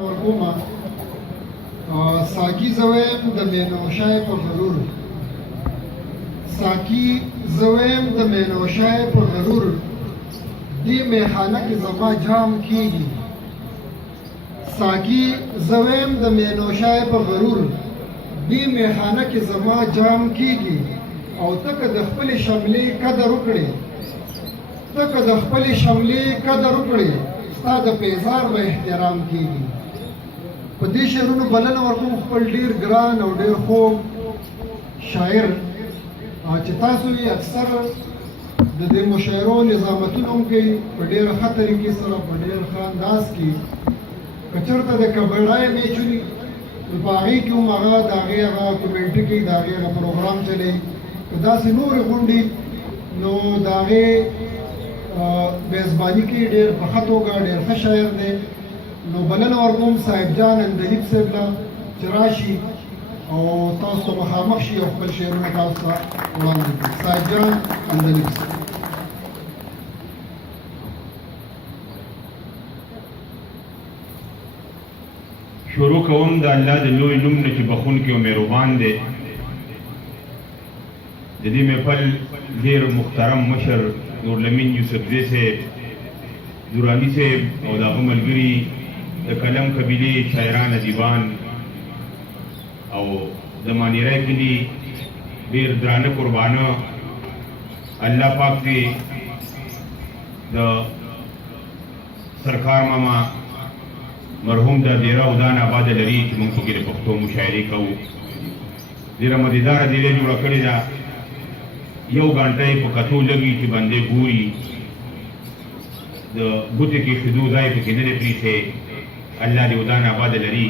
ورکومه ساقي زویم د مینوشای په غرور ساقي زویم د مینوشای په غرور دی میخانه کې زما جام کیږي ساقي زویم د مینوشای په غرور دی میخانه کې زما جام کیږي او تک د خپل شملې قدر وکړي تک د خپل شملې قدر وکړي ستا د پیزار به احترام کیږي په دې شعرونو بلنه ورکوم خپل ډیر ګران او ډیر خوږ شاعر چې تاسو یې اکثر د دې مشاعرو نظامتونه هم کوي په ډېره ښه طریقې سره په ډېر ښه انداز کې که چېرته د کبډای میچوني نو په هغې کې هم هغه د هغې هغه کومنټي کوي د هغې هغه پروګرام چلوي که داسې نورې غونډې نو د هغې میزباني کوي ډېر په ښه توګه ډېر ښه شاعر دی نو بلنه ورکوم صاحب جان اندلیب صاحب له چې راشي او تاسو ته مخامخ شي او خپل شعرونه تاسو ته وړاندې کړي صاحب جان اندلیب صاحب شروع کوم د الله د لوی نوم نه چې بخونکی او مهربان دی د دې محفل ډېر محترم مشر نورلمین یوسفزی صاحب دراني صاحب او د هغه ملګري د قلم قبیلې شاعران ادیبان او د مانیری کلي ډېر درانه قربانه الله پاک دې د سرکار ماما مرحوم د ډیره ودان آباد لري چې موږ پکې د پښتو مشاعرې کوو ډېره مزیداره ډیرې جوړه کړې ده یو غنټه یې په کتو لګي چې بندې ګوري د ګوتې کې شدو ځای پکې نه دی پرېښی الله دې ودان آباد لري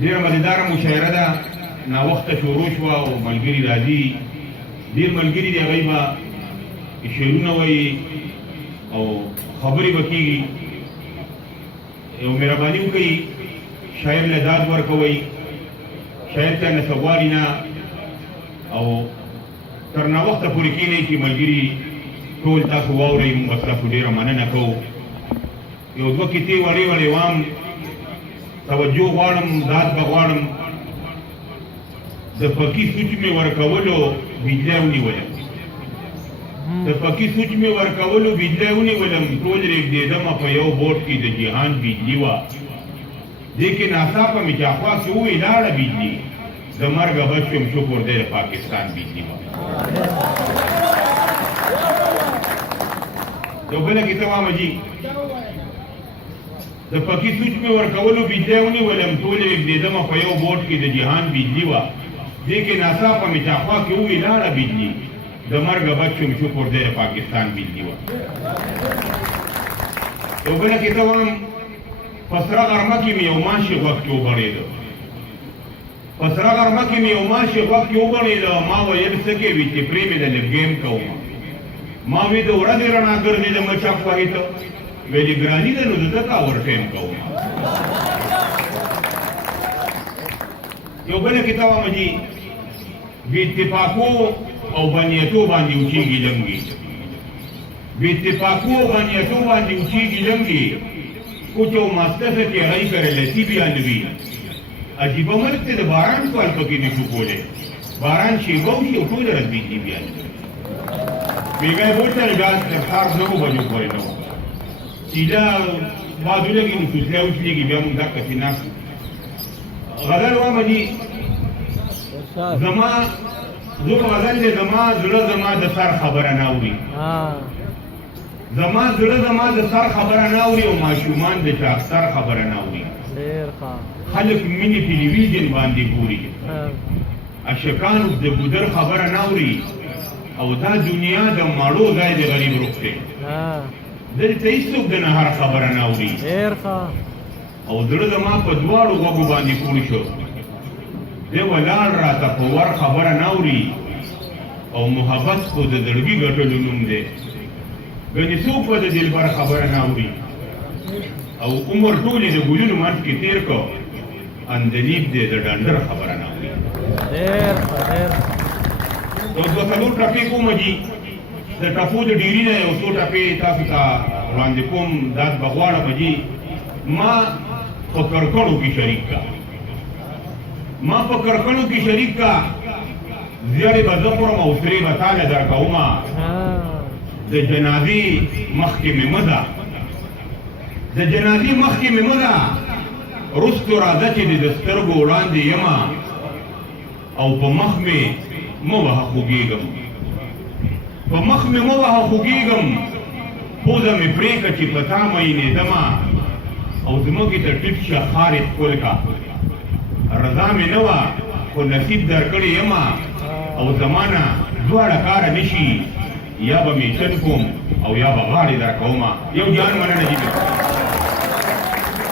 ډېره مزیداره مشاعره ده ناوخته شروع شوه او ملګري راځي ډېر ملګري دي هغوی به شعرونه وایي او خبرې به کېږي یو مهرباني وکړئ شاعر له داد ورکوئ شاعر ته نه څه غواړي نه او تر ناوخته پورې کښېنئ چې ملګري ټول تاسو واورئ موږ به ستاسو ډېره مننه کوو یو دوه کیسې وړې وړې وام توجه غواړم داد به غواړم د فقي سوچ مې ورکولو بجلی ونیولم د فقي سوچ مې ورکولو بجلی ونیولم ټول رېږدېدمه په یو بوټ کې د جهان بجلي وه دې کې ناڅاپه مې چاخوا کې وویل لاړه بجلي د مرګه بچ شوم شکر دی د پاکستان بجلي وه یو بله کیسه وامه جي د فقي سوچ مې ورکولو بجلی ونیولم ټول رېږدېدمه په یو بوټ کې د جهان بجلي وه دې کې ناڅاپه مې چاخوا کې وویل لاړه بجلي د مرګه بچ شوم شکر دی د پاکستان بجلي وه یو بله کیسه وایم په سره غرمه کې مې یو ماشي غوږ کې وبړېده په سره غرمه کې مې یو ماشي غوږ کې وبړېده ما ویل څه کوې چې پرې مې د لږ ګیم کوم ما وی د ورځې رڼا ګرځېدمه چپ وهې ته ویلې ګراني ده نو د ده کا ور ټیم کوم یو بله کیسه وایم جي بې اتفاقو او بنیتو باندې اوچېږي لنګې بې اتفاقو او بنیتو باندې اوچېږي لنګې کوچ او ماسته کې هغوی سره لسی بیانوي عجیبه ملک دی د باران سوال پکې نه شو کولی باران شیبه وشي او ټوله ورځ بجلي بیانوي بیګای بوټل ګاز تر ښار 9 بجو پورې نه وه سیده باد ولګي نو کوچلی وچلېږي بیا موږ دقسې ناست غزل وامه دي زما زه غزل دی زما زړه زما د سر خبره نه اوري زما زړه زما د سر خبره نه اوري او ماشومان د چاکستر خبره نه اوري خلک مینې ټلویزیون باندې ګوري عاشقانو د ګودر خبره نه اوري او دا دنیا د ماړو ځای د غریب روغ دی دلته هېڅوک د نهار خبره نه اوري او زړه زما په دواړو غوږو باندې پوه شو دی ولاړ راته په ور خبره نه اوري او محبت خو د زړګي ګټلو نوم دی ګنې څوک به د دلبر خبره نه اوري او عمر ټول یې د ګلونو منځ کې تېر کړ اندلیب دی د ډنډر خبره نه اوري یو دوه څلور ټپې کومه جي د ټپو د ډیري نه یو څو ټپې تاسو ته وړاندې کوم داد به غواړم جي ما په کرکړو کې شریک کا ما په کرکړو کې شریک کا زیړې به زه خورم او سرې به تاله درکومه د جنازې مخکې مې مه ده د جنازې مخکې مې مه ده رستو راځه چې د سترګو وړاندې یمه او په مخ مې مه وهه خوږېږم په مخ مې مه وهه خوږېږم پوزه مې پرېږه چې په تا مینېدمه او زموږې ته ټیټ شه خارې ښکل کا رضا مې نه وه خو نصیب درکړې یمه او زمانه دواړه کاره نشي یا به مې چن کوم او یا به غاړې درکومه یو جان مننه جي